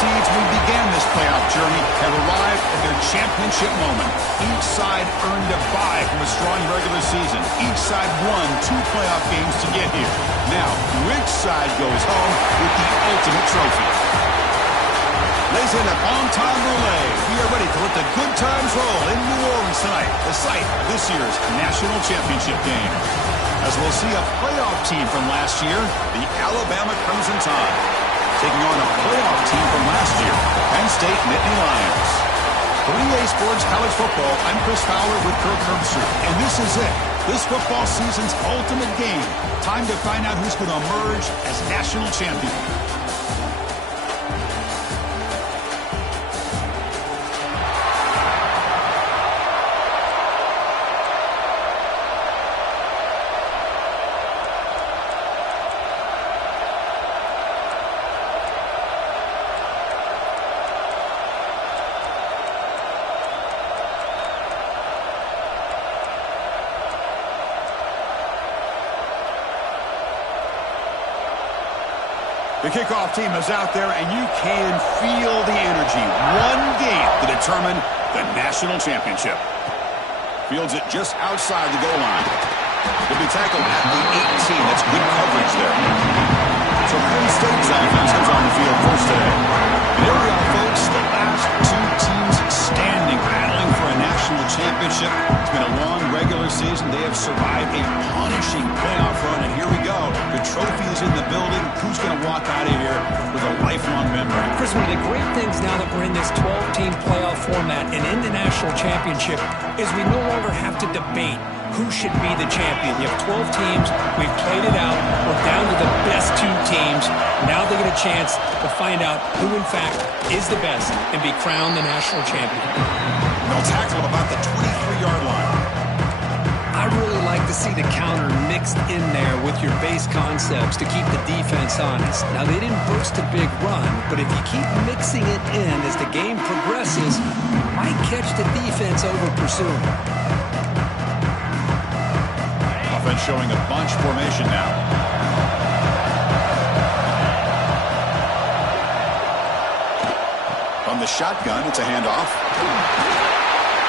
seeds we began this playoff journey have arrived at their championship moment. Each side earned a bye from a strong regular season. Each side won 2 playoff games to get here. Now, which side goes home with the ultimate trophy? Lays in a on-time relay. We are ready to let the good times roll in New Orleans tonight, the site of this year's national championship game. As we'll see a playoff team from last year, the Alabama Crimson Tide, taking on a playoff team from last year, the Penn State Nittany Lions. For EA Sports College Football, I'm Chris Fowler with Kirk Herbstreit, and this is it. This football season's ultimate game. Time to find out who's going to emerge as national champion. The kickoff team is out there, and you can feel the energy. One game to determine the national championship. Fields it just outside the goal line. Will be tackled at the 18. That's good coverage there. So Penn State's offense comes on the field first today. And here we are, folks, the last 2 teams standing, battling for a national championship. It's been a long regular season. They have survived a punishing playoff run, and here we go. The trophy is in the building. Who's going to walk out of here with a lifelong memory? Chris, one of the great things now that we're in this 12-team playoff format and in the national championship is we no longer have to debate who should be the champion. You have 12 teams. We've played it out. We're down to the best 2 teams. Now they get a chance to find out who, in fact, is the best and be crowned the national champion. They'll tackle him about the 23-yard line. I really like to see the counter mixed in there with your base concepts to keep the defense honest. Now, they didn't burst a big run, but if you keep mixing it in as the game progresses, you might catch the defense over pursuing. Offense showing a bunch formation now. From the shotgun, it's a handoff.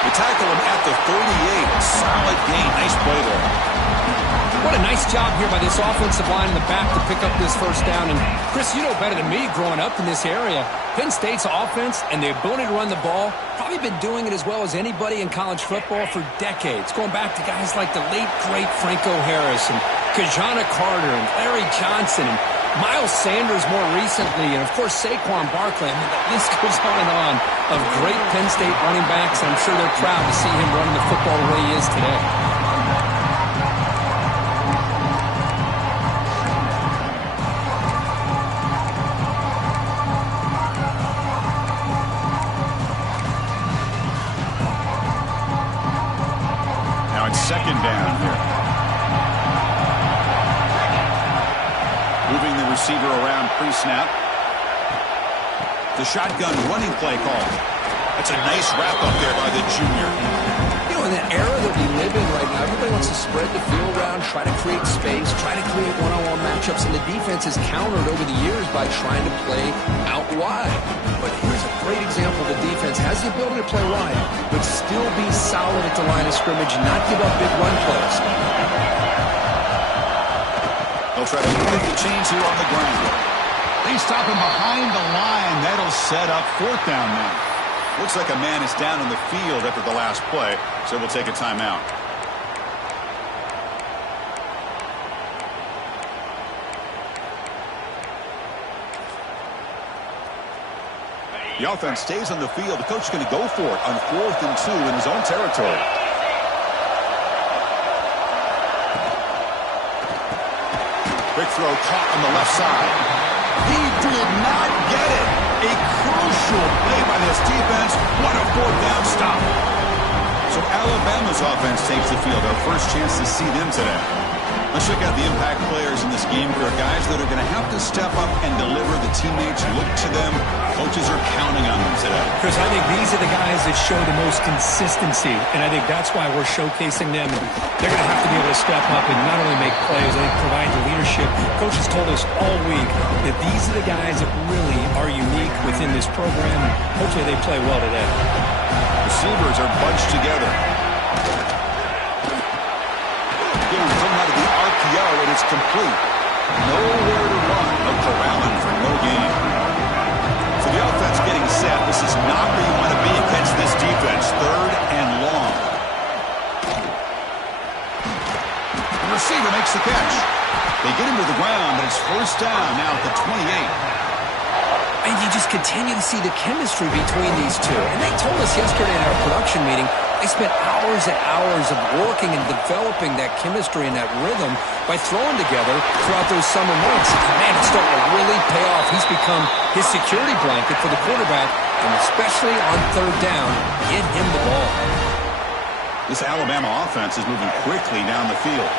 They tackle him at the 38. Solid gain. Nice play there. What a nice job here by this offensive line in the back to pick up this first down. And, Chris, you know better than me growing up in this area. Penn State's offense and the ability to run the ball, probably been doing it as well as anybody in college football for decades. Going back to guys like the late, great Franco Harris and Kajana Carter and Larry Johnson and Miles Sanders more recently, and, of course, Saquon Barkley. I mean, the list goes on of great Penn State running backs. I'm sure they're proud to see him running the football the way he is today. Now it's second down here. Moving the receiver around pre-snap. The shotgun running play call. That's a nice wrap-up there by the junior. You know, in that era that we live in right now, everybody wants to spread the field around, try to create space, try to create one-on-one matchups, and the defense has countered over the years by trying to play out wide. But here's a great example. The defense has the ability to play wide, but still be solid at the line of scrimmage and not give up big run plays. They'll try to move the chains here on the ground. They stop him behind the line. That'll set up 4th down now. Looks like a man is down in the field after the last play, so we'll take a timeout. The offense stays on the field. The coach is going to go for it on 4th and 2 in his own territory. Quick throw caught on the left side. He did not get it. A crucial play by this defense. What a 4th down stop. So Alabama's offense takes the field. Our first chance to see them today. Let's check out the impact players in this game. There are guys that are going to have to step up and deliver. The teammates look to them. Coaches are counting on them today. Chris, I think these are the guys that show the most consistency, and I think that's why we're showcasing them. They're going to have to be able to step up and not only make plays, I think provide the leadership. Coaches told us all week that these are the guys that really are unique within this program, and hopefully they play well today. Receivers are bunched together. Again, coming out of the RPO, and it's complete. Nowhere to run. No corralling for no gain. So the offense getting set. This is not where you want to be against this defense. 3rd and long. The receiver makes the catch. They get him to the ground, but it's 1st down now at the 28. And you just continue to see the chemistry between these two. And they told us yesterday in our production meeting, they spent hours and hours of working and developing that chemistry and that rhythm by throwing together throughout those summer months. And man, it's starting to really pay off. He's become his security blanket for the quarterback, and especially on 3rd down, get him the ball. This Alabama offense is moving quickly down the field.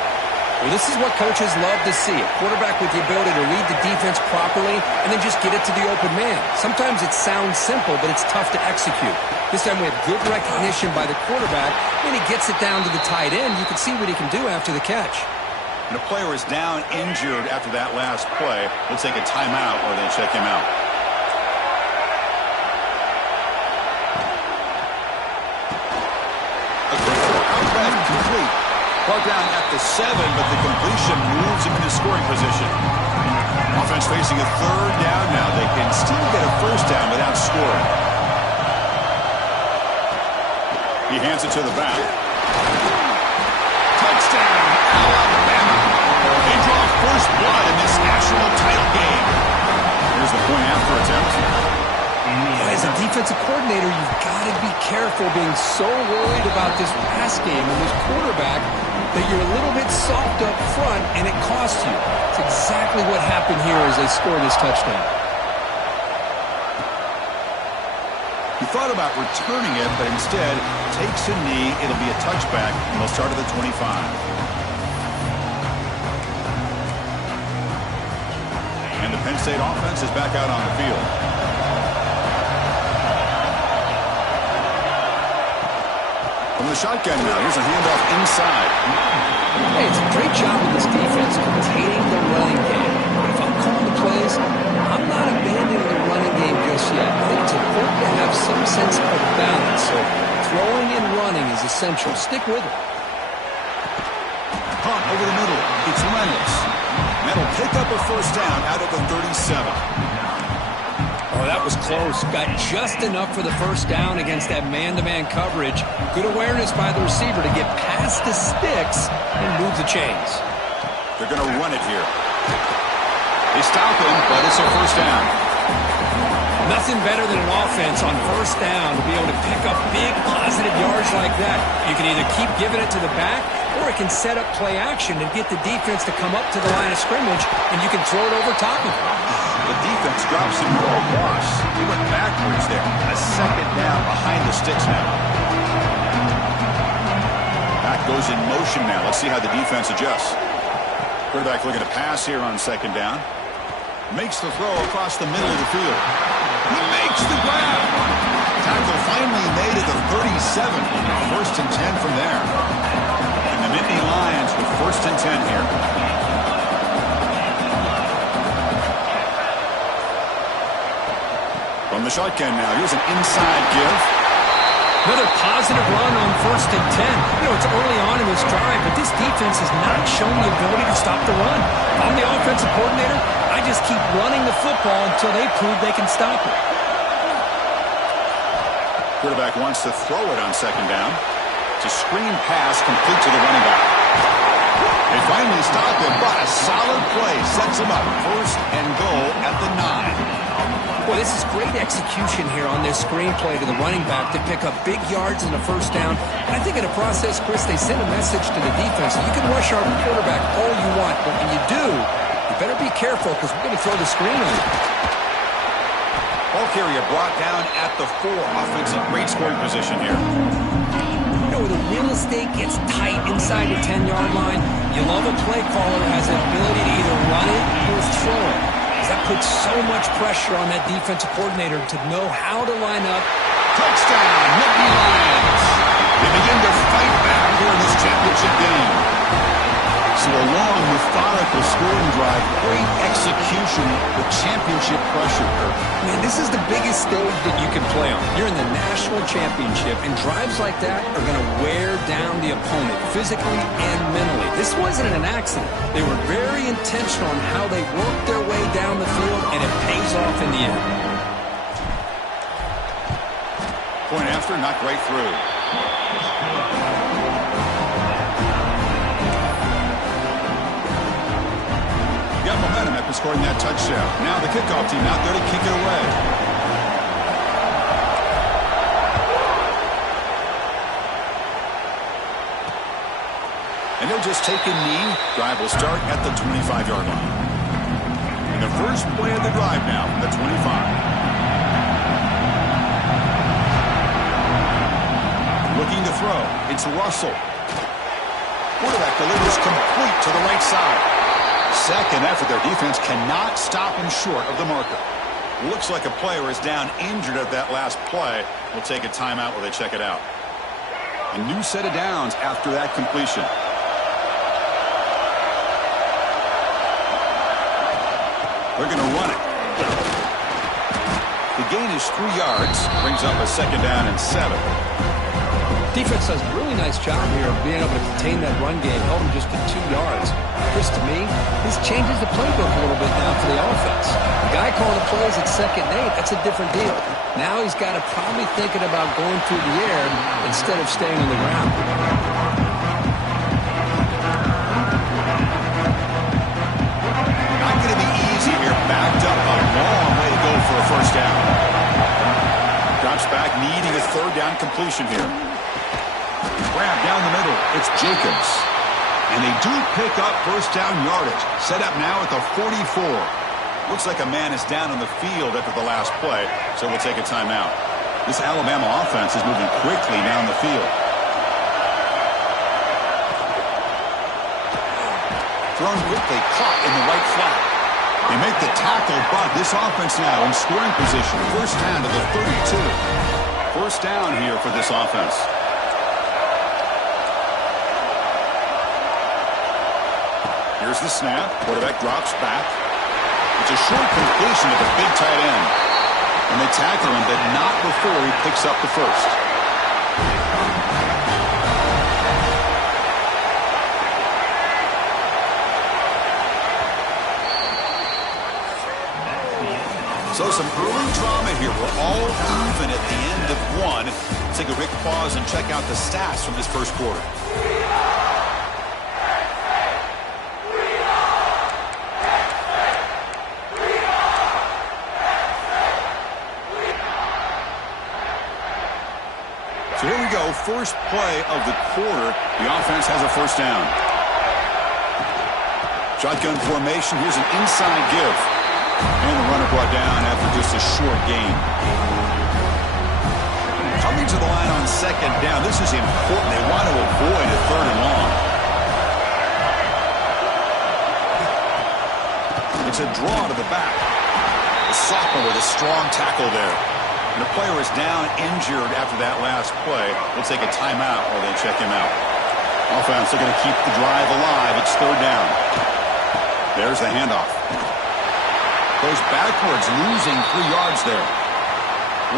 Well, this is what coaches love to see. A quarterback with the ability to read the defense properly and then just get it to the open man. Sometimes it sounds simple, but it's tough to execute. This time we have good recognition by the quarterback. When he gets it down to the tight end, you can see what he can do after the catch. And a player is down injured after that last play. Let's take a timeout while they check him out. A quick outlet complete. Brought down at the 7, but the completion moves him into scoring position. Offense facing a 3rd down now. They can still get a 1st down without scoring. He hands it to the back. Touchdown, Alabama. They draw first blood in this national title game. Here's the point after attempt. As a defensive coordinator, you've got to be careful being so worried about this pass game and this quarterback that you're a little bit soft up front and it costs you. It's exactly what happened here as they score this touchdown. He thought about returning it, but instead takes a knee. It'll be a touchback, and they'll start at the 25. And the Penn State offense is back out on the field. From the shotgun now, here's a handoff inside. Hey, it's a great job with this defense containing the running game. But if I'm calling the plays, I'm not abandoning the running game just yet. I think it's important to have some sense of balance. So throwing and running is essential. Stick with it. Punt over the middle. It's Reynolds. That'll pick up a 1st down out of the 37. Oh, that was close. Got just enough for the 1st down against that man-to-man coverage. Good awareness by the receiver to get past the sticks and move the chains. They're going to run it here. They stop him, but it's a 1st down. Nothing better than an offense on 1st down to be able to pick up big positive yards like that. You can either keep giving it to the back, or it can set up play action and get the defense to come up to the line of scrimmage, and you can throw it over top of it. The defense drops him for a loss. He went backwards there. A 2nd down behind the sticks now. Back goes in motion now. Let's see how the defense adjusts. Quarterback looking to pass here on 2nd down. Makes the throw across the middle of the field. He makes the grab. Tackle finally made at the 37. 1st and 10 from there. And the Nittany Lions with 1st and 10 here. From the shotgun now, here's an inside give. Another positive run on 1st and 10. You know, it's early on in this drive, but this defense has not shown the ability to stop the run. If I'm the offensive coordinator, I just keep running the football until they prove they can stop it. Quarterback wants to throw it on 2nd down. It's a screen pass complete to the running back. They finally stop him, but a solid play sets him up. 1st and goal at the 9. Boy, this is great execution here on this screenplay to the running back to pick up big yards in the 1st down. And I think in the process, Chris, they send a message to the defense. You can rush our quarterback all you want, but when you do, you better be careful because we're going to throw the screen on you. Ball carrier brought down at the 4. Offense in great scoring position here. You know, where the real estate gets tight inside the 10-yard line, you love a play caller who has the ability to either run it or throw it. That puts so much pressure on that defensive coordinator to know how to line up. Touchdown, Natty Lions. They begin to fight back here in this championship game. So a long, methodical scoring drive, great execution with championship pressure. Man, this is the biggest stage that you can play on. You're in the national championship, and drives like that are going to wear down the opponent physically and mentally. This wasn't an accident. They were very intentional on how they worked their way down the field, and it pays off in the end. Point after, knocked right through. Got momentum after scoring that touchdown. Now the kickoff team out there to kick it away. And he'll just take a knee. Drive will start at the 25-yard line. And the first play of the drive now from the 25. Looking to throw. It's Russell. Quarterback delivers complete to the right side. Second effort, their defense cannot stop him short of the marker. Looks like a player is down injured at that last play. We'll take a timeout while they check it out. A new set of downs after that completion. They're going to run it. The gain is 3 yards. Brings up a second down and 7. Defense does a really nice job here of being able to contain that run game, held him just to 2 yards. Chris, to me, this changes the playbook a little bit now for the offense. The guy calling the plays at 2nd and 8, that's a different deal. Now he's got to probably thinking about going through the air instead of staying on the ground. Not going to be easy here. Backed up a long way to go for a first down. Drops back, needing a 3rd down completion here. Grab down the middle. It's Jacobs. And they do pick up first down yardage. Set up now at the 44. Looks like a man is down on the field after the last play, so we'll take a timeout. This Alabama offense is moving quickly down the field. Thrown quickly, caught in the right flat. They make the tackle, but this offense now in scoring position. First down to the 32. First down here for this offense. Here's the snap. Quarterback drops back. It's a short completion of the big tight end. And they tackle him, but not before he picks up the first. So some early drama here. We're all even at the end of one. Let's take a quick pause and check out the stats from this first quarter. So here we go, first play of the quarter. The offense has a first down. Shotgun formation, here's an inside give. And the runner brought down after just a short gain. Coming to the line on 2nd down, this is important. They want to avoid a 3rd and long. It's a draw to the back. The sophomore with a strong tackle there. And the player is down injured after that last play. We'll take a timeout while they check him out. Offense, they're going to keep the drive alive. It's 3rd down. There's the handoff. Goes backwards, losing 3 yards there.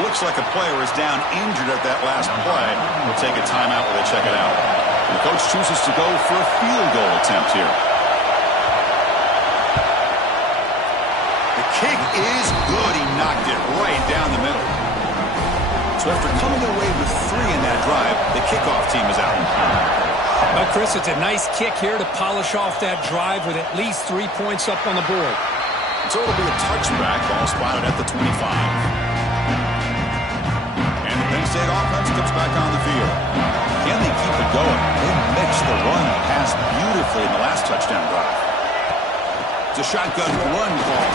Looks like a player is down injured at that last play. We'll take a timeout while they check it out. And the coach chooses to go for a field goal attempt here. The kick is good. He knocked it right down the middle. So after coming away with 3 in that drive, the kickoff team is out. Well, Chris, it's a nice kick here to polish off that drive with at least 3 points up on the board. So it'll be a touchback, ball spotted at the 25. And the Penn State offense comes back on the field. Can they keep it going? They mixed the run pass beautifully in the last touchdown drive. It's a shotgun run call.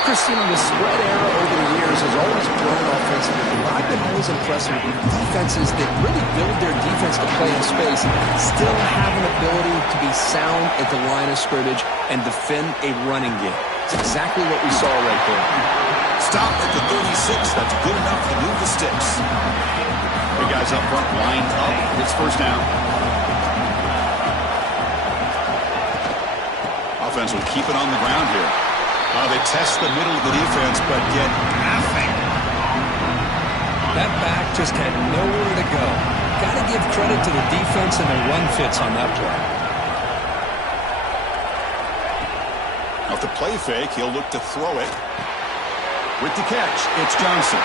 Christina, the spread era over the years has always grown offensively, but I've been always impressed with defenses that really build their defense to play in space, still have an ability to be sound at the line of scrimmage and defend a running game. It's exactly what we saw right there. Stop at the 36. That's good enough to move the sticks. The guys up front lined up. It's first down. Offense will keep it on the ground here. They test the middle of the defense, but get nothing. That back just had nowhere to go. Got to give credit to the defense and the run fits on that play. Off the play fake, he'll look to throw it. With the catch, it's Johnson.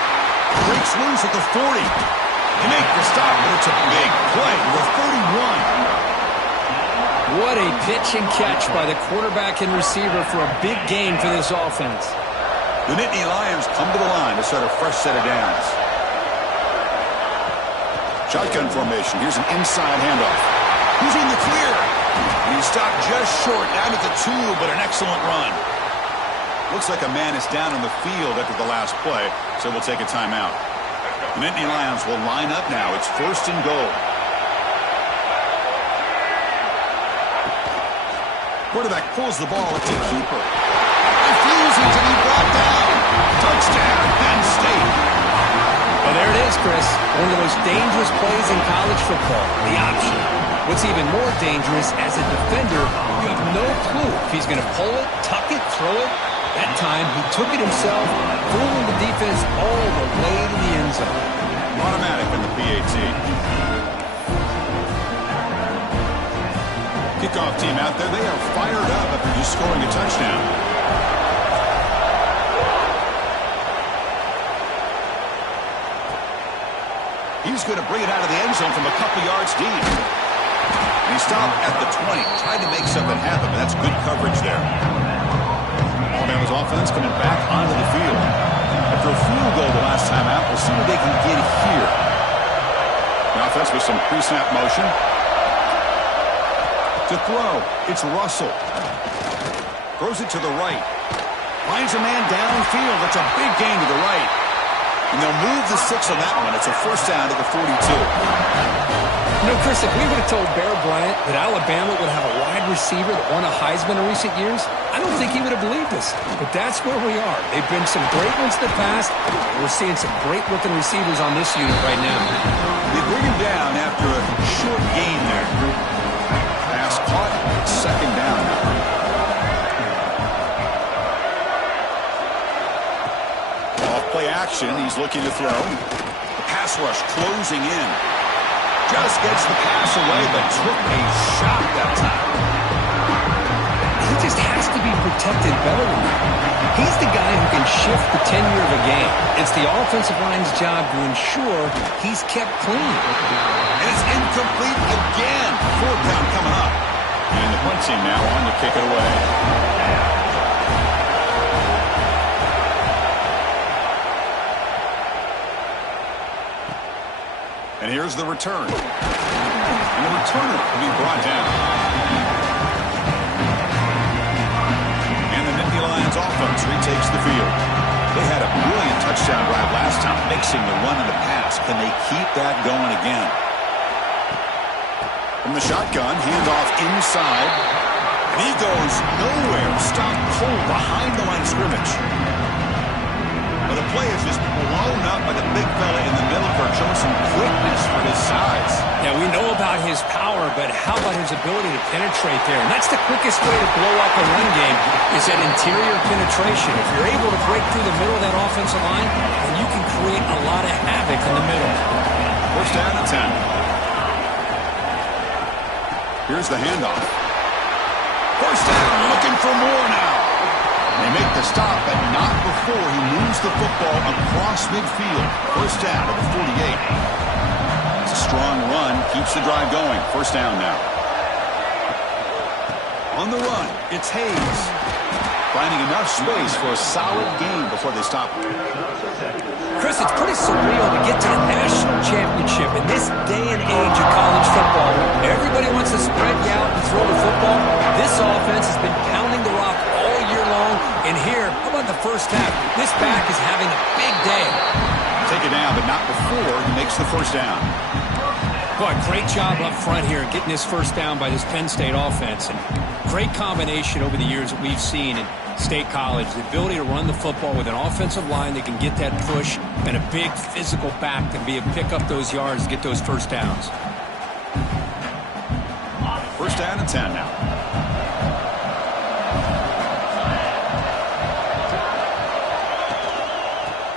Breaks loose at the 40. They make the stop, but it's a big play to the 31. What a pitch and catch by the quarterback and receiver for a big gain for this offense. The Nittany Lions come to the line to start a fresh set of downs. Shotgun formation. Here's an inside handoff. Who's in the clear? And he stopped just short, down at the 2, but an excellent run. Looks like a man is down on the field after the last play, so we'll take a timeout. The Nittany Lions will line up now. It's first and goal. Quarterback pulls the ball up to keeper. Refusing to be brought down. Touchdown, Penn State. Well, there it is, Chris. One of the most dangerous plays in college football, the option. What's even more dangerous, as a defender, you have no clue if he's going to pull it, tuck it, throw it. That time, he took it himself, fooling the defense all the way to the end zone. Automatic in the PAT. Kickoff team out there, they are fired up after just scoring a touchdown. He's going to bring it out of the end zone from a couple yards deep. And he stopped at the 20, tried to make something happen, but that's good coverage there. Alabama's offense coming back onto the field. After a field goal the last time out, we'll see what they can get here. The offense with some pre-snap motion. To throw, it's Russell. Throws it to the right. Finds a man downfield. That's a big gain to the right. And they'll move the 6 on that one. It's a first down to the 42. You know, Chris, if we would have told Bear Bryant that Alabama would have a wide receiver that won a Heisman in recent years, I don't think he would have believed us. But that's where we are. They've been some great ones in the past. We're seeing some great-looking receivers on this unit right now. They bring him down after a short gain there. Pass caught, second down now. Off-play action, he's looking to throw. The pass rush closing in. Just gets the pass away, but took a shot that time. He just has to be protected better than that. He's the guy who can shift the tenure of a game. It's the offensive line's job to ensure he's kept clean. And it's incomplete again. Fourth down coming up. And the punt team now on to kick it away. And here's the return. And the returner will be brought down. And the Nittany Lions offense retakes the field. They had a brilliant touchdown drive last time, mixing the run and the pass. Can they keep that going again? From the shotgun, handoff inside. And he goes nowhere. Stopped cold behind the line of scrimmage. But the play is just blown up by the big fella in the middle for showing some quickness for his size. Yeah, we know about his power, but how about his ability to penetrate there? And that's the quickest way to blow up a run game, is that interior penetration. If you're able to break through the middle of that offensive line, then you can create a lot of havoc in the middle. First down at 10. Here's the handoff. First down, looking for more now. They make the stop, but not before he moves the football across midfield. First down at the 48. It's a strong run, keeps the drive going. First down now. On the run, it's Hayes. Finding enough space for a solid gain before they stop him. Chris, it's pretty surreal to get to the national championship in this day and age of college football. Everybody wants to spread you out and throw the football. This offense has been pounding the rock all year long, And here, how about the first half? This back is having a big day. Take it down, but not before he makes the first down. Boy, great job up front here getting this first down by this Penn State offense. And great combination over the years that we've seen in State College. The ability to run the football with an offensive line that can get that push and a big physical back to be able to pick up those yards and get those first downs. First down and 10 now.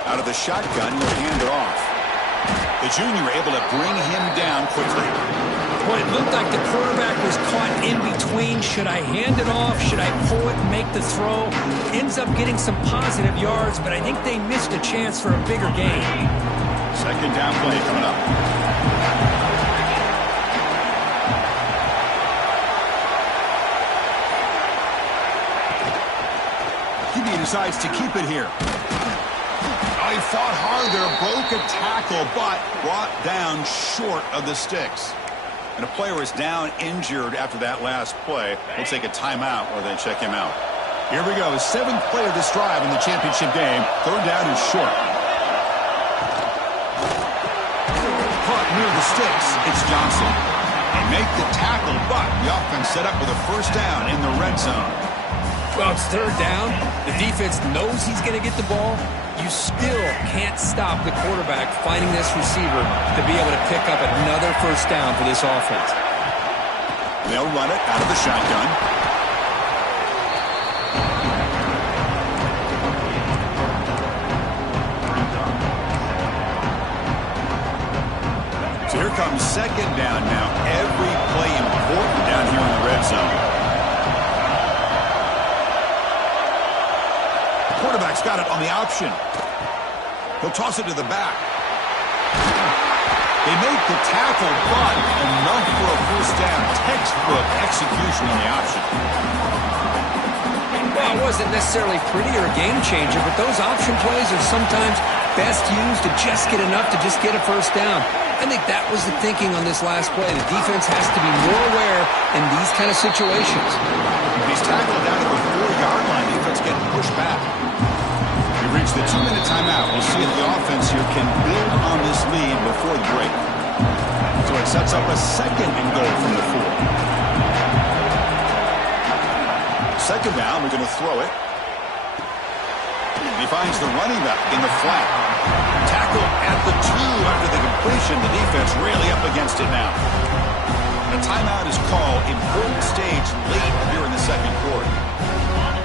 Out of the shotgun, he'll hand it off. The junior able to bring him down quickly. Boy, it looked like the quarterback was caught in between. Should I hand it off? Should I pull it and make the throw? Ends up getting some positive yards, but I think they missed a chance for a bigger gain. Second down play coming up. He decides to keep it here. He fought hard there, broke a tackle, but brought down short of the sticks. And a player is down injured after that last play. We'll take a timeout or then check him out. Here we go. Seventh play of this drive in the championship game. Third down is short. Caught near the sticks. It's Johnson. They make the tackle, but the offense set up with a first down in the red zone. Well, it's third down. The defense knows he's going to get the ball. You still can't stop the quarterback finding this receiver to be able to pick up another first down for this offense. They'll run it out of the shotgun. So here comes second down now. Every play important down here in the red zone. Quarterback's got it on the option. He'll toss it to the back. They make the tackle, but enough for a first down. Textbook execution on the option. Well, it wasn't necessarily pretty or a game changer, but those option plays are sometimes best used to just get enough to just get a first down. I think that was the thinking on this last play. The defense has to be more aware in these kind of situations. If he's tackled down to the 4-yard line, defense getting pushed back. We reach the 2-minute timeout. We'll see if the offense here can build on this lead before the break. So it sets up a second and goal from the 4. Second down, we're going to throw it. He finds the running back in the flat. Tackle at the 2 after the completion. The defense really up against it now. A timeout is called. Important stage late here in the second quarter.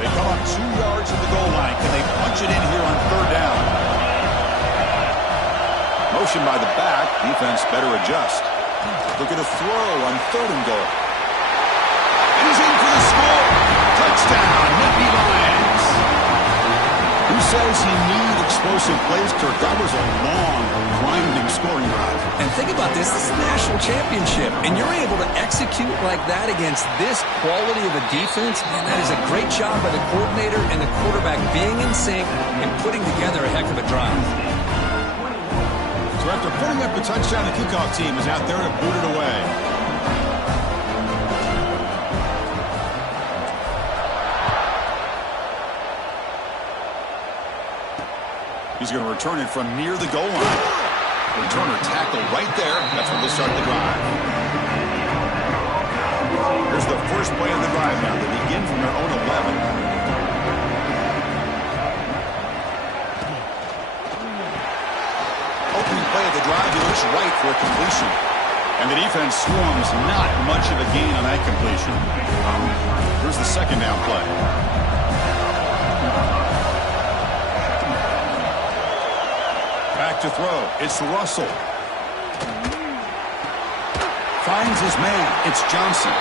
They come up 2 yards at the goal line. Can they punch it in here on third down? Motion by the back. Defense better adjust. Look at a throw on third and goal. And he's in for the score. Touchdown, Natty Lions. Who says he needed explosive plays, Kirk? That was a long, grinding scoring drive. And think about this. This is a national championship, and you're able to execute like that against this quality of a defense. Man, that is a great job by the coordinator and the quarterback being in sync and putting together a heck of a drive. So after putting up the touchdown, the kickoff team is out there to boot it away. He's going to return it from near the goal line. Returner tackle right there. That's where they start the drive. Here's the first play of the drive now. They begin from their own 11. Opening play of the drive, he looks right for a completion. And the defense swarms, not much of a gain on that completion. Here's the second down play. Back to throw. It's Russell. Finds his man. It's Johnson.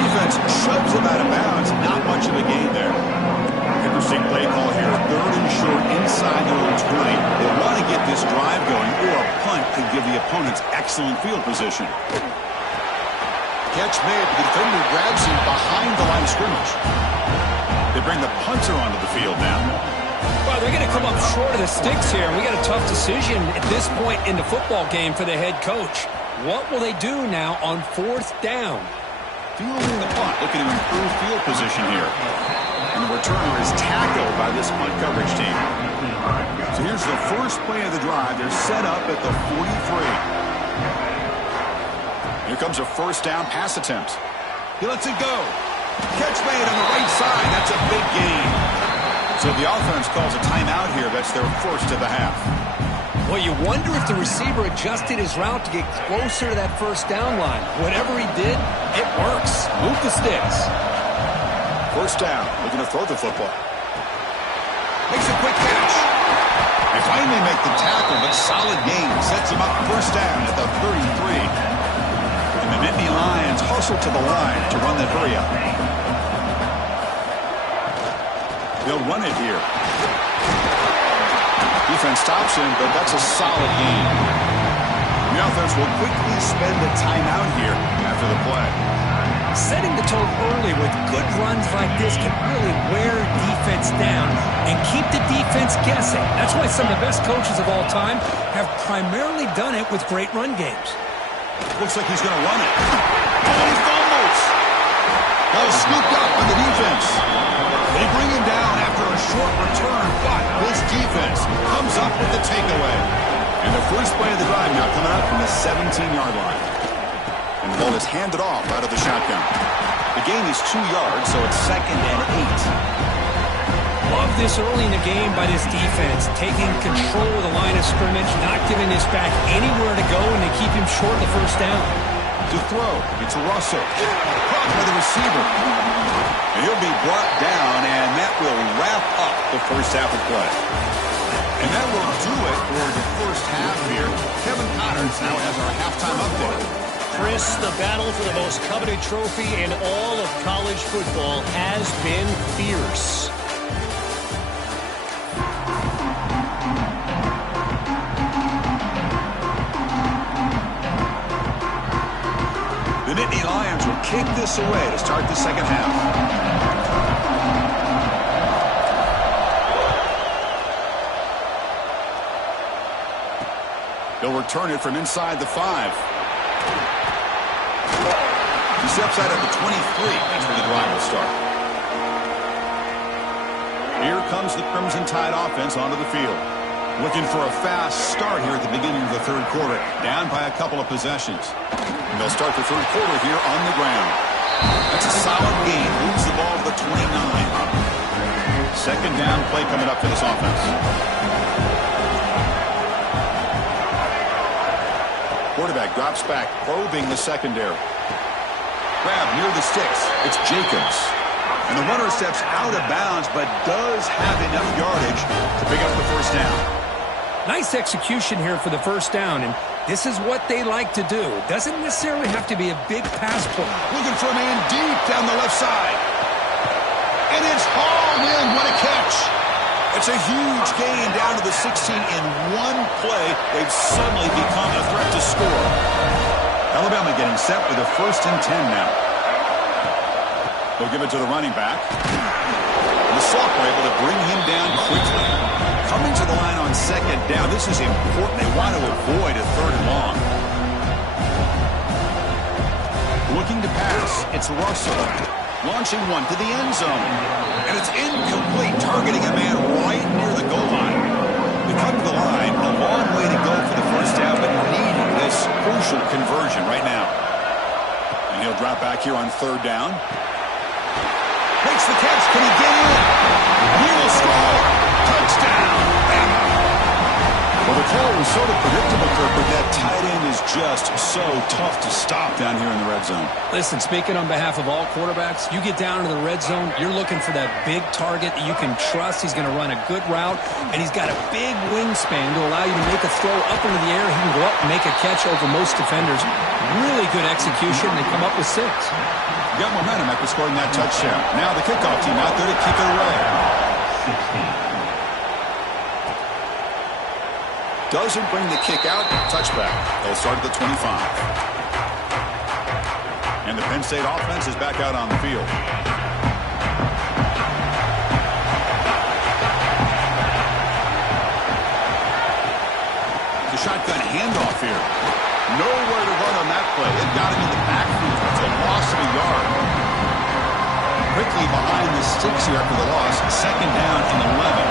Defense shoves him out of bounds. Not much of a gain there. Interesting play call here. Third and short inside their own 20. They want to get this drive going, or a punt could give the opponents excellent field position. Catch made. The defender grabs him behind the line of scrimmage. They bring the punter onto the field now. Well, they're going to come up short of the sticks here, and we got a tough decision at this point in the football game for the head coach. What will they do now on fourth down? Fielding the punt, looking to improve field position here. And And the returner is tackled by this punt coverage team. So here's the first play of the drive. They're set up at the 43. Here comes a first down pass attempt. He lets it go. Catch made on the right side. That's a big gain. So the offense calls a timeout here. That's their first of the half. Well, you wonder if the receiver adjusted his route to get closer to that first down line. Whatever he did, it works. Move the sticks. First down. Looking to throw the football. Makes a quick catch. They finally make the tackle, but solid gain. Sets him up first down at the 33. And the Nittany Lions hustle to the line to run that hurry up. They'll run it here. Defense stops him, but that's a solid gain. The offense will quickly spend a timeout here after the play. Setting the tone early with good runs like this can really wear defense down and keep the defense guessing. That's why some of the best coaches of all time have primarily done it with great run games. Looks like he's going to run it. Oh, he fumbles. Ball scooped up by the defense. They bring him down after a short return, but this defense comes up with the takeaway. And the first play of the drive now coming up from the 17-yard line. And the ball is handed off out of the shotgun. The gain is 2 yards, so it's 2nd and 8. Love this early in the game by this defense, taking control of the line of scrimmage, not giving this back anywhere to go, and they keep him short of the first down. To throw, it's Russell. Caught by the receiver. And he'll be brought down, and that will wrap up the first half of play. And that will do it for the first half here. Kevin Connors now has our halftime update. Chris, the battle for the most coveted trophy in all of college football has been fierce. The Nittany Lions will kick this away to start the second half. They'll return it from inside the 5. He steps out at the 23. That's where the drive will start. Here comes the Crimson Tide offense onto the field. Looking for a fast start here at the beginning of the third quarter. Down by a couple of possessions. And they'll start the third quarter here on the ground. That's a solid gain. Moves the ball to the 29. Second down play coming up for this offense. Quarterback drops back, probing the secondary. Grab near the sticks. It's Jacobs. And the runner steps out of bounds, but does have enough yardage to pick up the first down. Nice execution here for the first down, and this is what they like to do. It doesn't necessarily have to be a big pass play. Looking for a man deep down the left side. And it's hauled in. What a catch. It's a huge gain down to the 16 in one play. They've suddenly become a threat to score. Alabama getting set with a 1st and 10 now. They'll give it to the running back. And the Sock were able to bring him down quickly. Coming to the line on second down. This is important. They want to avoid a 3rd and long. Looking to pass. It's Russell. Launching one to the end zone. And it's incomplete, targeting a man right near the goal line. They come to the line, a long way to go for the first down, but needing this crucial conversion right now. And he'll drop back here on 3rd down. Makes the catch. Can he get in? He will score. Touchdown. Bama. Well, the call was sort of predictable, Kirk, but that tight end is just so tough to stop down here in the red zone. Listen, speaking on behalf of all quarterbacks, you get down into the red zone, you're looking for that big target that you can trust. He's going to run a good route, and he's got a big wingspan to allow you to make a throw up into the air. He can go up and make a catch over most defenders. Really good execution. They come up with 6. Got momentum after scoring that touchdown. Now the kickoff team out there to kick it away. Doesn't bring the kick out. Touchback. They'll start at the 25. And the Penn State offense is back out on the field. The shotgun handoff here. Nowhere to run on that play. It got him in the backfield. It's a loss of a yard. quickly behind the sticks here after the loss. Second down and 11.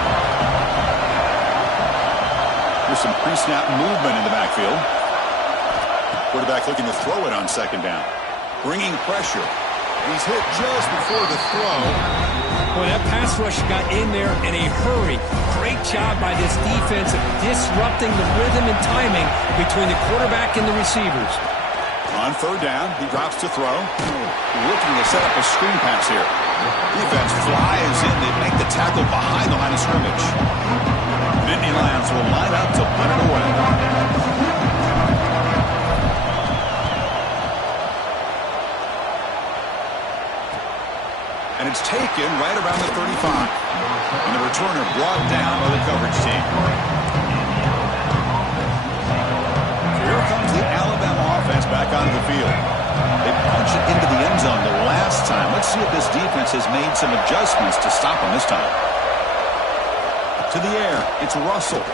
There's some pre-snap movement in the backfield. Quarterback looking to throw it on second down. Bringing pressure. He's hit just before the throw. Boy, that pass rush got in there in a hurry. Great job by this defense of disrupting the rhythm and timing between the quarterback and the receivers. On third down, he drops to throw. Looking to set up a screen pass here. Defense flies in. They make the tackle behind the line of scrimmage. Nittany Lions will line up to put it away. And it's taken right around the 35. And the returner brought down by the coverage team. So here comes the Alabama offense back onto the field. They punched it into the end zone the last time. Let's see if this defense has made some adjustments to stop them this time. To the air, it's Russell.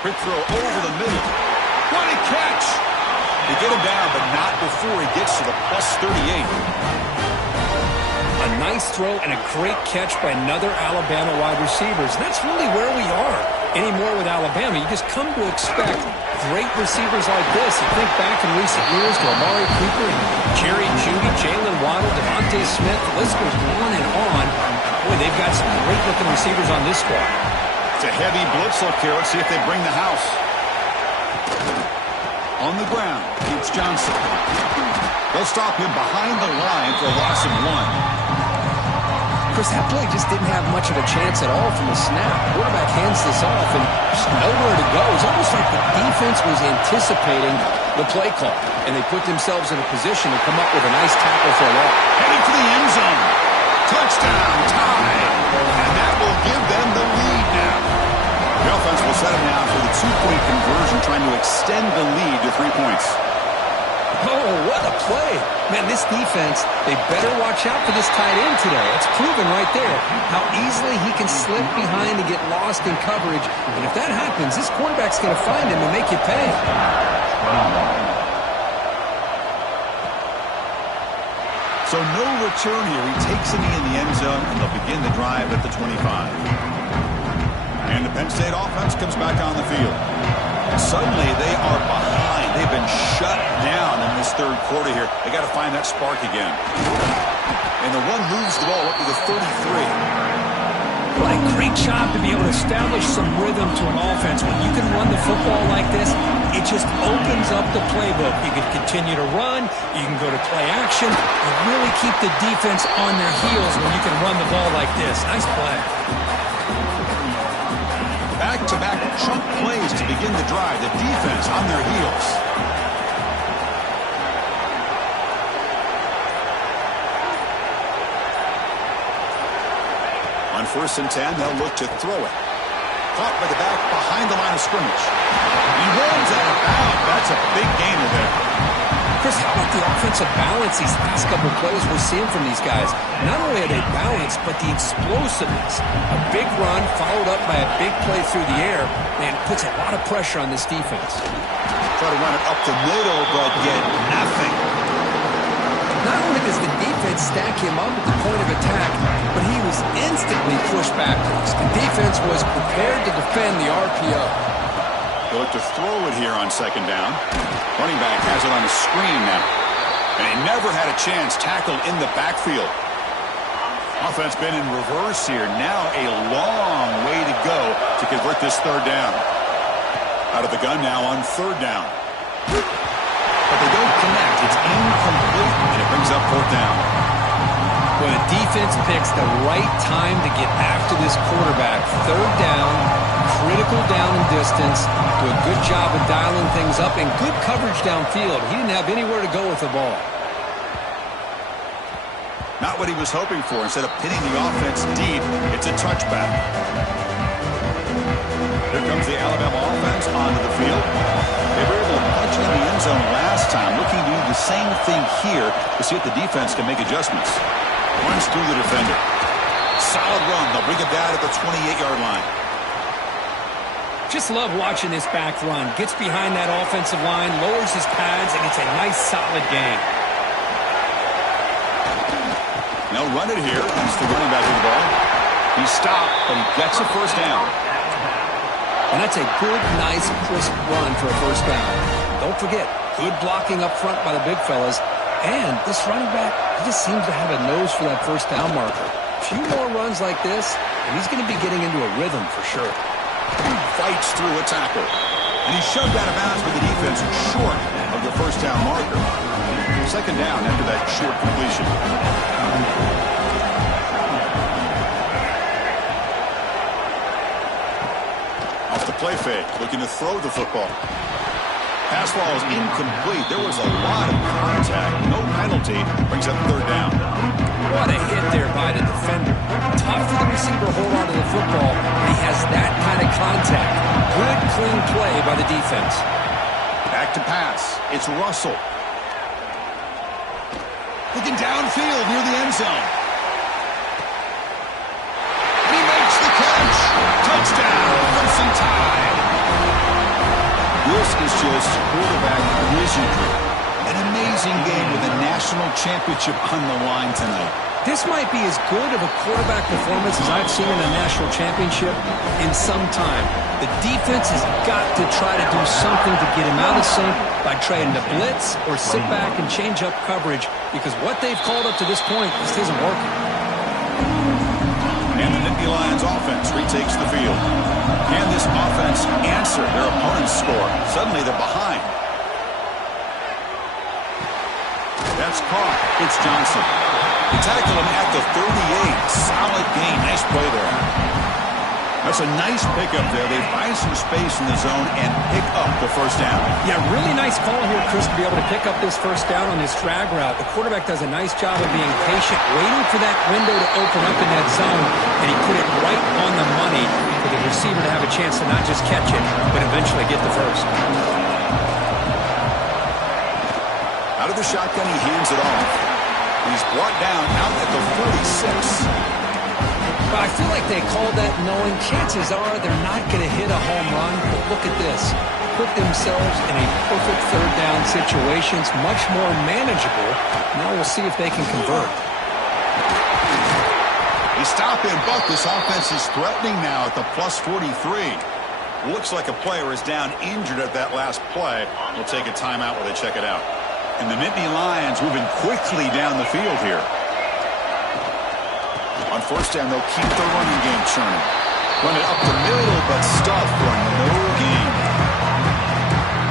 Quick throw over the middle. What a catch! They get him down, but not before he gets to the plus 38. A nice throw and a great catch by another Alabama wide receiver. That's really where we are anymore with Alabama. You just come to expect great receivers like this. You think back in recent years to Amari Cooper, Jerry Jeudy, Jalen Waddle, Devontae Smith. The list goes on and on. Boy, they've got some great-looking receivers on this squad. It's a heavy blitz look here. Let's see if they bring the house. On the ground, it's Johnson. They'll stop him behind the line for a loss of 1. Chris, that play just didn't have much of a chance at all from the snap. Quarterback hands this off and just nowhere to go. It's almost like the defense was anticipating the play call, and they put themselves in a position to come up with a nice tackle for a loss. Heading for the end zone. Touchdown, tie. And that will give them the lead now. The offense will set him now for the 2-point conversion, trying to extend the lead to 3 points. Oh, what a play. Man, this defense, they better watch out for this tight end today. It's proven right there how easily he can slip behind and get lost in coverage. And if that happens, this quarterback's going to find him and make you pay. So no return here. He takes it in the end zone, and they'll begin the drive at the 25. And the Penn State offense comes back on the field. Suddenly, they are behind. They've been shut down in this third quarter here. They got to find that spark again. And the one moves the ball up to the 33. What a great job to be able to establish some rhythm to an offense. When you can run the football like this, it just opens up the playbook. You can continue to run. You can go to play action. And really keep the defense on their heels when you can run the ball like this. Nice play. Back-to-back chunk plays to begin the drive. The defense on their heels. On 1st and 10, they'll look to throw it. Caught by the back behind the line of scrimmage. He rolls out of bounds. That's a big gainer there. Chris, how about the offensive balance these last couple of plays we're seeing from these guys? Not only are they balanced, but the explosiveness. A big run followed up by a big play through the air, and it puts a lot of pressure on this defense. Try to run it up the middle, but get nothing. Not only does the defense stack him up at the point of attack, but he was instantly pushed backwards. The defense was prepared to defend the RPO. They look to throw it here on second down. Running back has it on a screen now. And he never had a chance tackled in the backfield. Offense been in reverse here. Now a long way to go to convert this third down. Out of the gun now on third down. But they don't connect. It's incomplete, and it brings up fourth down. When a defense picks the right time to get after this quarterback, third down, critical down and distance, do a good job of dialing things up, and good coverage downfield. He didn't have anywhere to go with the ball. Not what he was hoping for. Instead of pinning the offense deep, it's a touchback. Here comes the Alabama offense onto the field. They were able to punch in the end zone last time, looking to do the same thing here to see if the defense can make adjustments. Runs through the defender. Solid run. They'll bring it down at the 28-yard line. Just love watching this back run. Gets behind that offensive line, lowers his pads, and it's a nice, solid game. They'll run it here. He's the running back of the ball. He stopped, but he gets a first down. And that's a good, nice, crisp run for a first down. Don't forget, good blocking up front by the big fellas. And this running back, he just seems to have a nose for that first down marker. A few more runs like this, and he's going to be getting into a rhythm for sure. He fights through a tackle. And he's shoved out of bounds with the defense short of the first down marker. Second down after that short completion. Off the play fake, looking to throw the football. Pass ball is incomplete. There was a lot of contact. No penalty. Brings up third down. What a hit there by the defender. Tough for the receiver to hold on to the football, but he has that kind of contact. Good, clean play by the defense. Back to pass. It's Russell. Looking downfield near the end zone. He makes the catch. Touchdown, Crimson Tide. This is just quarterback wizardry. An amazing game with a national championship on the line tonight. This might be as good of a quarterback performance as I've seen in a national championship in some time. The defense has got to try to do something to get him out of sync by trying to blitz or sit back and change up coverage, because what they've called up to this point just isn't working. And the Nittany Lions offense retakes the field. Can this offense answer their opponent's score? Suddenly they're behind. That's caught. It's Johnson. They tackle him at the 38. Solid gain. Nice play there. That's a nice pickup there. They find some space in the zone and pick up the first down. Yeah, really nice call here, Chris, to be able to pick up this first down on this drag route. The quarterback does a nice job of being patient, waiting for that window to open up in that zone, and he put it right on the money for the receiver to have a chance to not just catch it, but eventually get the first. Out of the shotgun, he hands it off. He's brought down out at the 46. I feel like they called that knowing chances are they're not going to hit a home run, but look at this. Put themselves in a perfect third down situation. It's much more manageable. Now we'll see if they can convert. They stop him, but this offense is threatening now at the plus 43. Looks like a player is down injured at that last play. We'll take a timeout while they check it out. And the Nittany Lions moving quickly down the field here. On first down, they'll keep the running game churning. Run it up the middle, but stuff for no gain.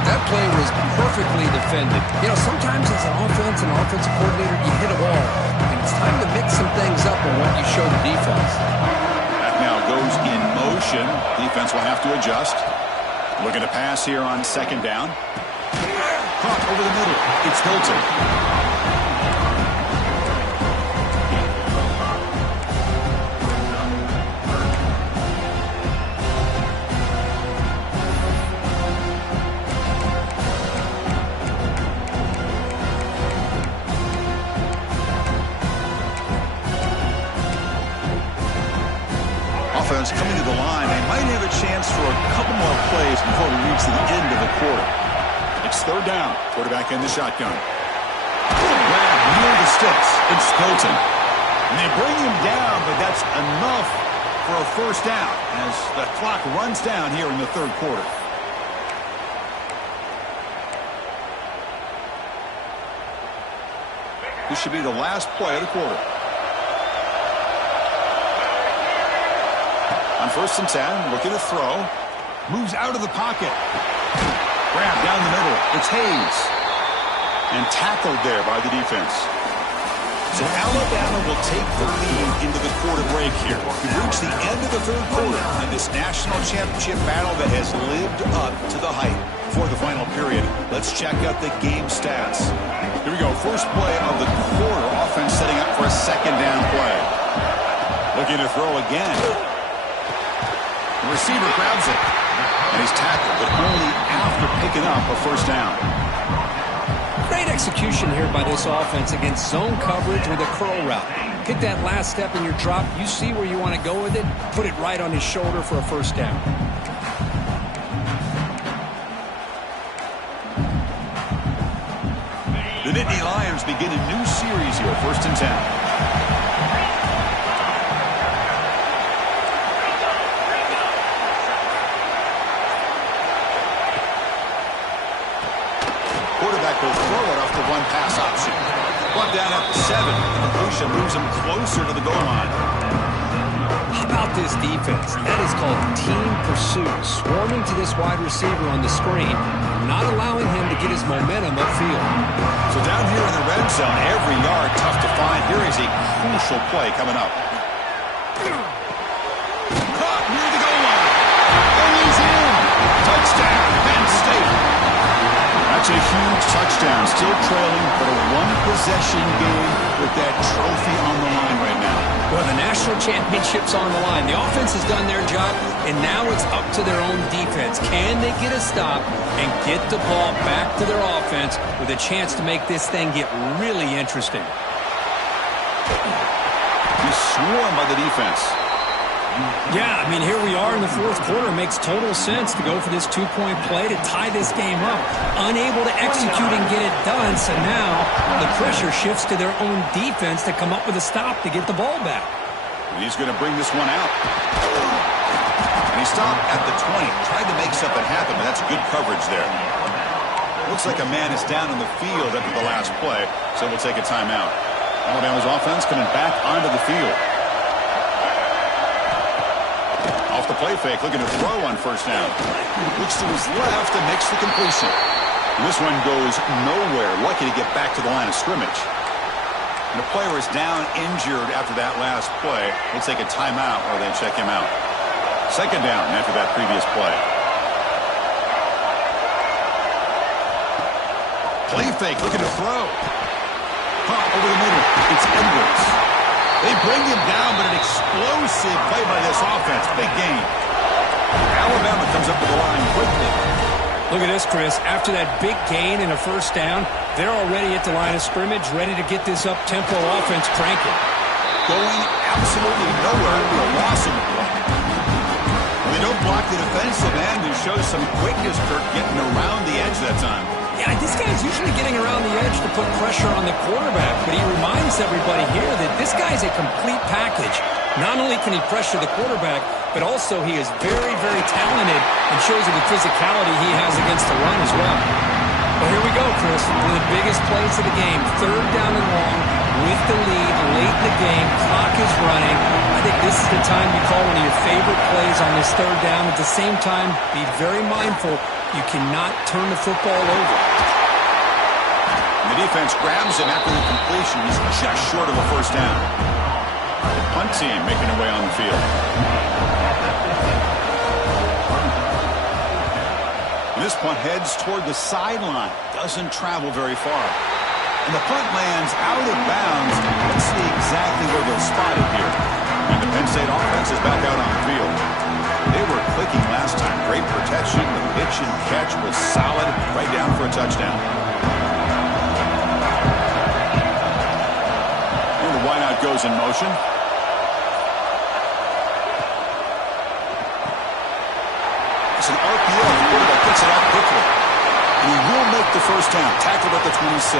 That play was perfectly defended. You know, sometimes as an offense and offensive coordinator, you hit a wall. And it's time to mix some things up on what you show the defense. That now goes in motion. Defense will have to adjust. Looking to pass here on second down. Caught over the middle. It's Hilton. Offense coming to the line. They might have a chance for a couple more plays before we reach the end of the quarter. It's third down. Quarterback in the shotgun. Grab near the sticks. It's Hilton. And they bring him down, but that's enough for a first down as the clock runs down here in the third quarter. This should be the last play of the quarter. On first and 10, looking to throw. Moves out of the pocket. Grab down the middle. It's Hayes. And tackled there by the defense. So Alabama will take the lead into the quarter break here. We've reached the end of the third quarter in this national championship battle that has lived up to the hype. For the final period, let's check out the game stats. Here we go. First play of the quarter. Offense setting up for a second down play. Looking to throw again. The receiver grabs it, and he's tackled, but only after picking up a first down. Great execution here by this offense against zone coverage with a curl route. Get that last step in your drop. You see where you want to go with it. Put it right on his shoulder for a first down. The Nittany Lions begin a new series here, first and 10. quarterback will throw it off the one-pass option. Brought down at the 7. The completion moves him closer to the goal line. How about this defense? That is called team pursuit. Swarming to this wide receiver on the screen, not allowing him to get his momentum upfield. So down here in the red zone, every yard tough to find. Here is a crucial play coming up. Caught near the goal line. And he's in. Touchdown, Penn State. That's a huge touchdown. Still trailing, but a one-possession game with that trophy on the line right now. Well, the national championship's on the line. The offense has done their job, and now it's up to their own defense. Can they get a stop and get the ball back to their offense with a chance to make this thing get really interesting? He's swarmed by the defense. Yeah, I mean, here we are in the fourth quarter. It makes total sense to go for this two-point play to tie this game up. Unable to execute and get it done, so now the pressure shifts to their own defense to come up with a stop to get the ball back. And he's going to bring this one out. And he stopped at the 20. Tried to make something happen, but that's good coverage there. Looks like a man is down in the field after the last play, so we'll take a timeout. Alabama's offense coming back onto the field. Off the play fake, looking to throw on first down. Looks to his left and makes the completion. And this one goes nowhere. Lucky to get back to the line of scrimmage. And the player is down injured after that last play. We'll take a timeout or then check him out. Second down after that previous play. Play fake, looking to throw. Caught over the middle. It's Edwards. They bring him down, but an explosive play by this offense. Big gain. Alabama comes up to the line quickly. Look at this, Chris. After that big gain and a first down, they're already at the line of scrimmage, ready to get this up-tempo offense cranking. Going absolutely nowhere after a loss of the block. They don't block the defensive end and show some quickness, Kirk, getting around the edge that time. Yeah, this guy's usually getting around the edge to put pressure on the quarterback, but he reminds everybody here that this guy's a complete package. Not only can he pressure the quarterback, but also he is very, very talented and shows you the physicality he has against the run as well. Well, here we go, Chris. One of the biggest plays of the game. Third down and long with the lead late in the game. Clock is running. I think this is the time you call one of your favorite plays on this third down. At the same time, be very mindful. You cannot turn the football over. The defense grabs him after the completion. He's just short of a first down. The punt team making their way on the field. And this punt heads toward the sideline. Doesn't travel very far. And the punt lands out of bounds. Let's see exactly where they'll spot it here. And the Penn State offense is back out on the field. They were clicking last time. Great protection. The pitch and catch was solid. Right down for a touchdown. And the wideout goes in motion. It's an RPO. The quarterback picks it up quickly. And he will make the first down. Tackled at the 26.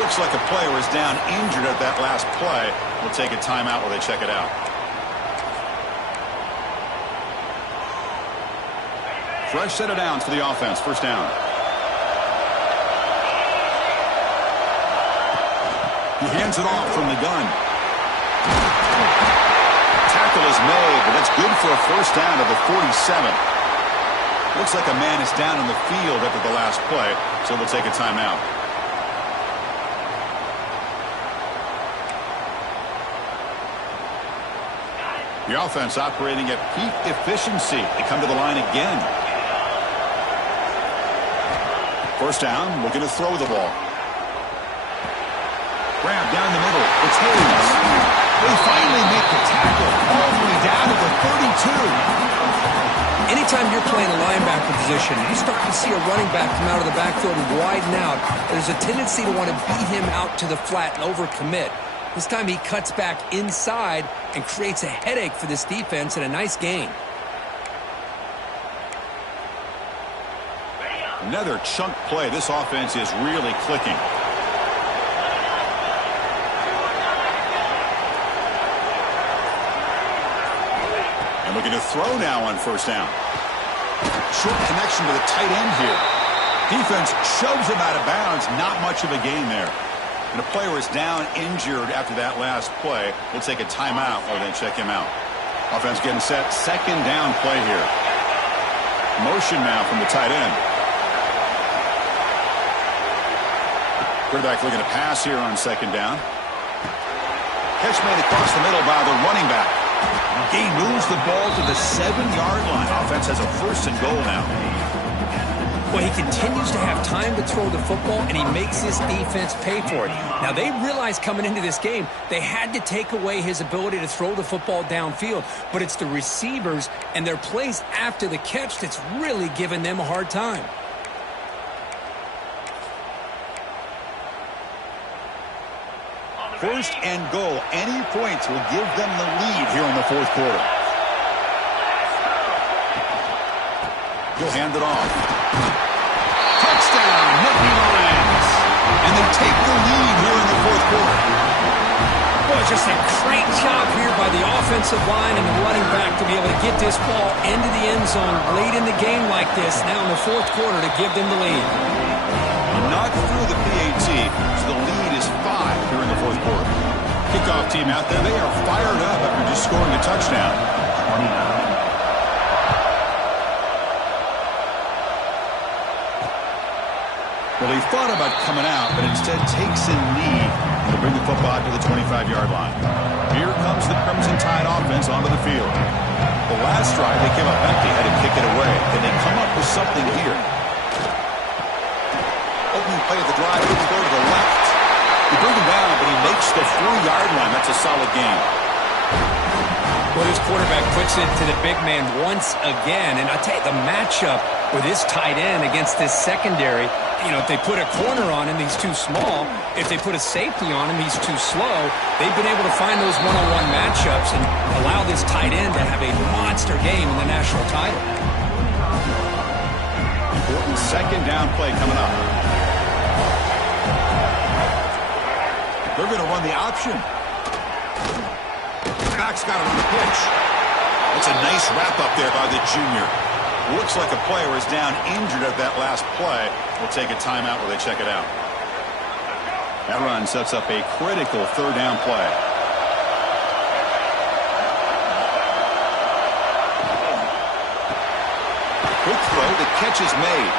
Looks like a player is down injured at that last play. We'll take a timeout while they check it out. Fresh set of downs for the offense. First down. He hands it off from the gun. Tackle is made, but that's good for a first down at the 47. Looks like a man is down in the field after the last play, so we'll take a timeout. The offense operating at peak efficiency. They come to the line again. First down, looking to throw the ball. Grab down the middle. It's Hayes. They finally make the tackle all the way down to the 32. Anytime you're playing a linebacker position, you start to see a running back come out of the backfield and widen out. There's a tendency to want to beat him out to the flat and overcommit. This time he cuts back inside and creates a headache for this defense and a nice gain. Another chunk play. This offense is really clicking. And looking to throw now on first down. Short connection to the tight end here. Defense shoves him out of bounds. Not much of a gain there. And the player is down injured after that last play. We'll take a timeout or then check him out. Offense getting set. Second down play here. Motion now from the tight end. Quarterback looking to pass here on second down. Catch made across the middle by the running back. He moves the ball to the 7-yard line. Offense has a 1st and goal now. Well, he continues to have time to throw the football, and he makes his defense pay for it. Now, they realized coming into this game, they had to take away his ability to throw the football downfield, but it's the receivers and their plays after the catch that's really giving them a hard time. First and goal. Any points will give them the lead here in the 4th quarter. He'll hand it off. Touchdown, Natty. And they take the lead here in the 4th quarter. Boy, just a great job here by the offensive line and the running back to be able to get this ball into the end zone late in the game like this, now in the 4th quarter, to give them the lead. Not through the PAT, so the lead is 5 here in the 4th quarter. Kickoff team out there, they are fired up after just scoring a touchdown. Well, he thought about coming out, but instead takes a knee to bring the football to the 25-yard line. Here comes the Crimson Tide offense onto the field. The last drive, they came up empty, had to kick it away. Can they come up with something here? Opening play of the drive, he'll go to the left. He brings him down, but he makes the 4-yard line. That's a solid gain. Well, this quarterback puts it to the big man once again. And I tell you, the matchup with this tight end against this secondary, you know, if they put a corner on him, he's too small. If they put a safety on him, he's too slow. They've been able to find those one-on-one matchups and allow this tight end to have a monster game in the national title. Important second down play coming up. They're going to run the option. Back's got it on the pitch. That's a nice wrap-up there by the junior. Looks like a player is down injured at that last play. We'll take a timeout while they check it out. That run sets up a critical 3rd down play. Quick throw, the catch is made.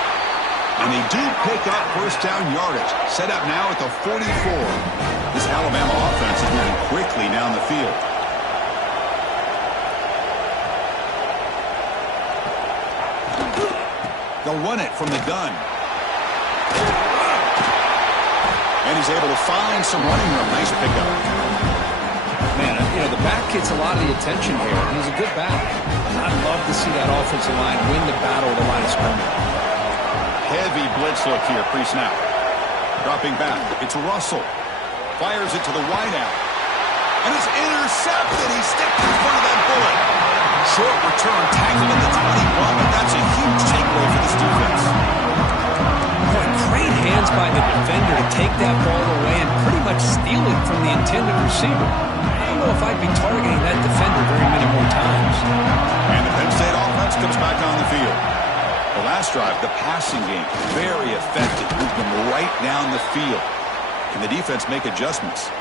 And they do pick up 1st down yardage. Set up now at the 44. This Alabama offense is moving quickly down the field. They'll run it from the gun. And he's able to find some running room. Nice pickup. Man, you know, the back gets a lot of the attention here. He's a good back. I'd love to see that offensive line win the battle at the line of scrimmage. Heavy blitz look here, pre-snap. Dropping back. It's Russell. Fires it to the wideout. And it's intercepted. He stepped in front of that bullet. Short return, tackled at the 21, but that's a huge takeaway for this defense. Boy, great hands by the defender to take that ball away and pretty much steal it from the intended receiver. I don't know if I'd be targeting that defender very many more times. And the Penn State offense comes back on the field. The last drive, the passing game, very effective. Moved them right down the field. Can the defense make adjustments?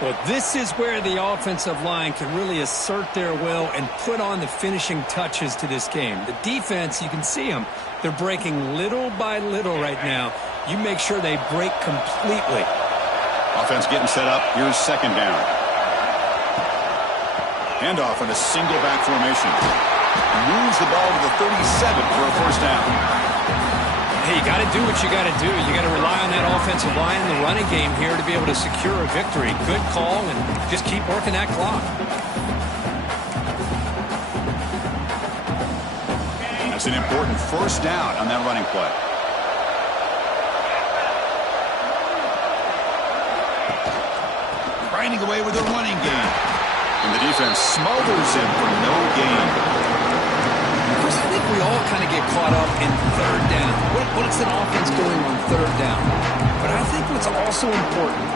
Well, this is where the offensive line can really assert their will and put on the finishing touches to this game. The defense, you can see them. They're breaking little by little right now. You make sure they break completely. Offense getting set up. Here's 2nd down. Handoff in a single back formation. Moves the ball to the 37 for a 1st down. Hey, you got to do what you got to do. You got to rely on that offensive line and the running game here to be able to secure a victory. Good call, and just keep working that clock. That's an important 1st down on that running play. Grinding away with the running game. And the defense smothers him for no gain. I think we all kind of get caught up in 3rd down. What is an offense doing on 3rd down? But I think what's also important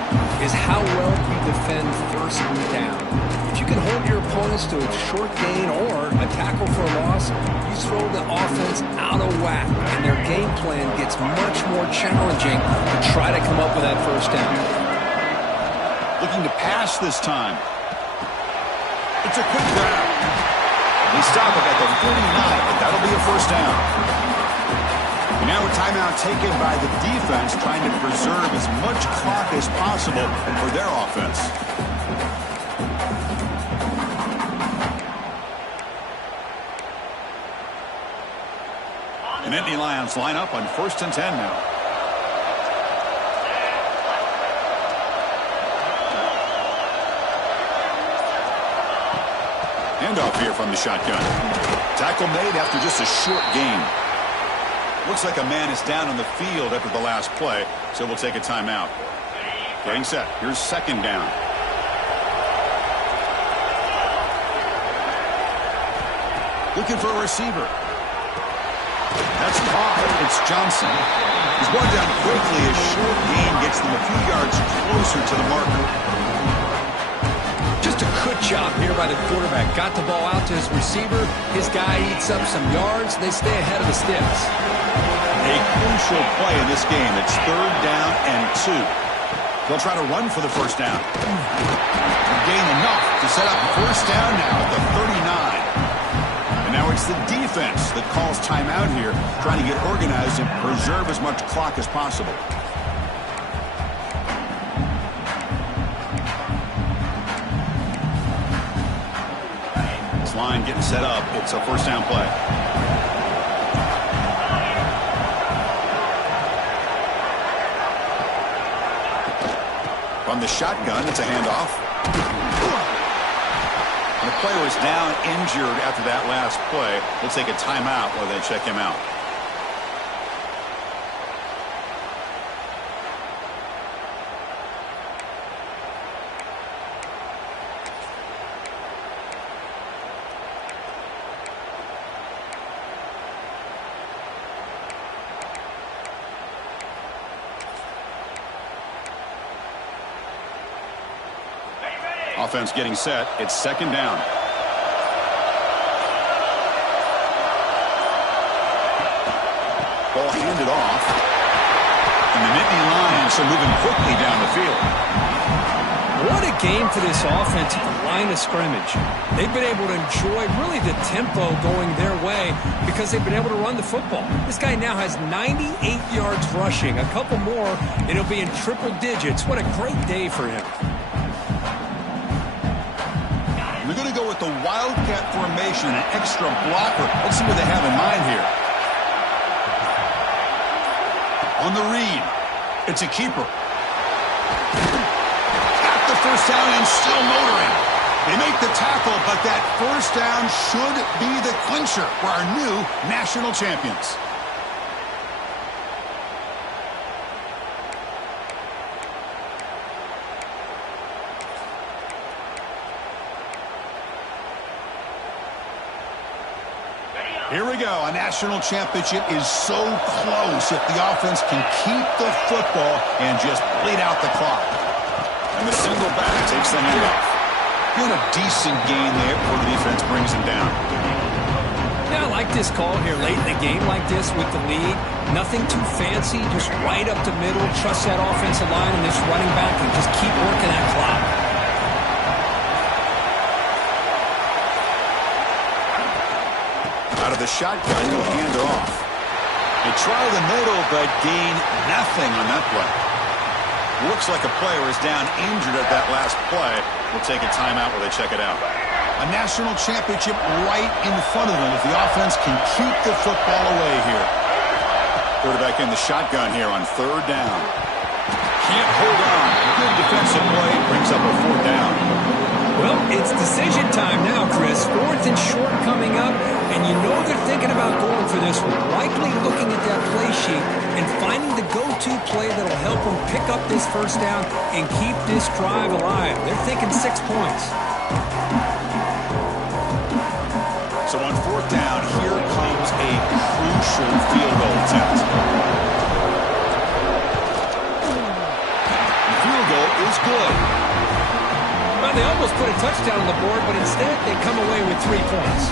is how well you defend first down. If you can hold your opponents to a short gain or a tackle for a loss, you throw the offense out of whack, and their game plan gets much more challenging to try to come up with that first down. Looking to pass this time. It's a quick grab. They stop it at the 49, but that'll be a first down. And now a timeout taken by the defense, trying to preserve as much clock as possible for their offense. The Natty Lions line up on 1st and 10 now. Handoff here from the shotgun. Tackle made after just a short gain. Looks like a man is down on the field after the last play, so we'll take a timeout. Getting set. Here's 2nd down. Looking for a receiver. That's caught. It's Johnson. He's brought down quickly. A short gain gets them a few yards closer to the marker. Just a good job here by the quarterback. Got the ball out to his receiver. His guy eats up some yards. They stay ahead of the sticks. A crucial play in this game. It's 3rd down and 2. They'll try to run for the first down. Gain enough to set up first down now at the 39. And now it's the defense that calls timeout here, trying to get organized and preserve as much clock as possible. This line getting set up. It's a first down play. From the shotgun, it's a handoff. And the player is down injured after that last play. We'll take a timeout while they check him out. Offense getting set. It's 2nd down. Ball handed off. And the Natty Lions are moving quickly down the field. What a game for this offense at the line of scrimmage. They've been able to enjoy really the tempo going their way because they've been able to run the football. This guy now has 98 yards rushing. A couple more, and he'll be in triple digits. What a great day for him. They're going to go with the Wildcat formation, an extra blocker. Let's see what they have in mind here. On the read, it's a keeper. At the first down and still motoring. They make the tackle, but that first down should be the clincher for our new national champions. Here we go. A national championship is so close if the offense can keep the football and just bleed out the clock. And the single back takes the handoff. Doing a decent gain there before the defense brings him down. Yeah, I like this call here late in the game like this with the lead. Nothing too fancy, just right up the middle. Trust that offensive line and this running back and just keep working that clock. Out of the shotgun, he'll hand it off. They try the middle, but gain nothing on that play. Looks like a player is down injured at that last play. We'll take a timeout while they check it out. A national championship right in front of them if the offense can keep the football away here. Quarterback in the shotgun here on 3rd down. Can't hold on. Good defensive play. Brings up a 4th down. Well, it's decision time now, Chris. 4th and short coming up, and you know they're thinking about going for this one. Likely looking at that play sheet and finding the go-to play that'll help them pick up this first down and keep this drive alive. They're thinking 6 points. So on 4th down, here comes a crucial field goal attempt. The field goal is good. Well, they almost put a touchdown on the board, but instead they come away with 3 points.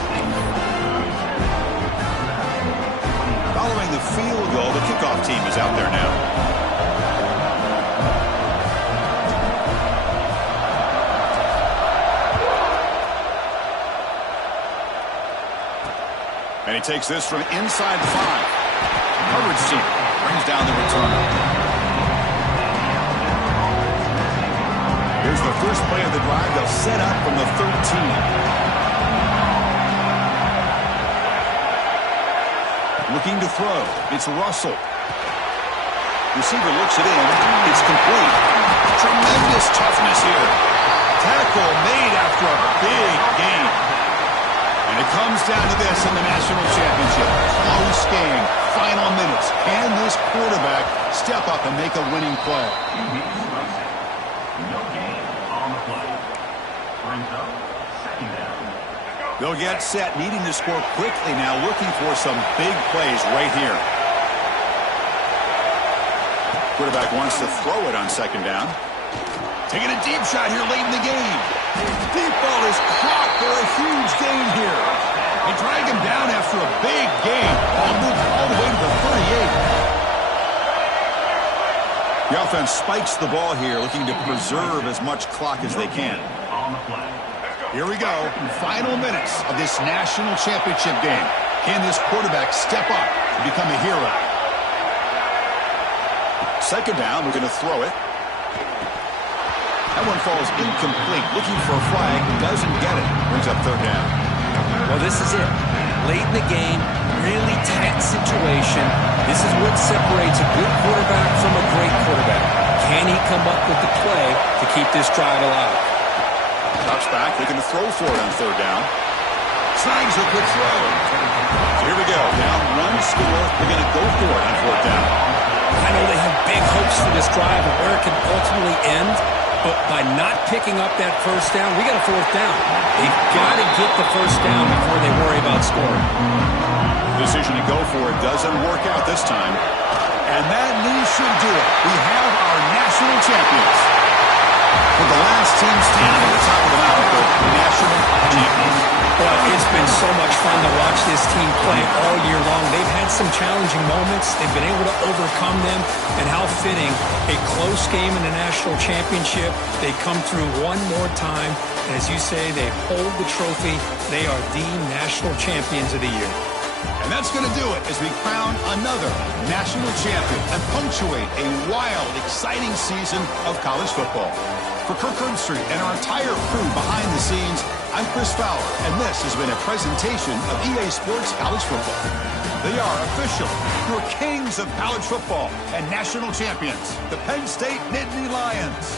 Following the field goal, the kickoff team is out there now. And he takes this from inside the 5. Coverage team brings down the return. Here's the first play of the drive. They'll set up from the 13. Looking to throw. It's Russell. Receiver looks it in. It's complete. Tremendous toughness here. Tackle made after a big gain. And it comes down to this in the national championship. Close game. Final minutes. Can this quarterback step up and make a winning play? No gain on the play. Brings up second down. They'll get set, needing to score quickly now, looking for some big plays right here. Quarterback wants to throw it on second down. Taking a deep shot here late in the game. Deep ball is caught for a huge gain here. They drag him down after a big gain. Ball moved all the way to the 38. The offense spikes the ball here, looking to preserve as much clock as they can. On the play. Here we go. Final minutes of this national championship game. Can this quarterback step up to become a hero? Second down, we're going to throw it. That one falls incomplete. Looking for a flag. Doesn't get it. Brings up third down. Well, this is it. Late in the game, really tight situation. This is what separates a good quarterback from a great quarterback. Can he come up with the play to keep this drive alive? Drops back. They're going to throw for it on third down. Snags a good throw. Here we go. Down one score. They're going to go for it on fourth down. I know they have big hopes for this drive and where it can ultimately end, but by not picking up that first down, we got a fourth down. They've got to get the first down before they worry about scoring. Decision to go for it doesn't work out this time. And that knee should do it. We have our national champions. For the last team standing at the top of the mountain, the national champions. Well, it's been so much fun to watch this team play all year long. They've had some challenging moments. They've been able to overcome them. And how fitting, a close game in the national championship. They come through one more time. And as you say, they hold the trophy. They are the national champions of the year. And that's going to do it as we crown another national champion and punctuate a wild, exciting season of college football. For Kirk Herbstreit and our entire crew behind the scenes, I'm Chris Fowler, and this has been a presentation of EA Sports College Football. They are official, your kings of college football and national champions, the Penn State Nittany Lions.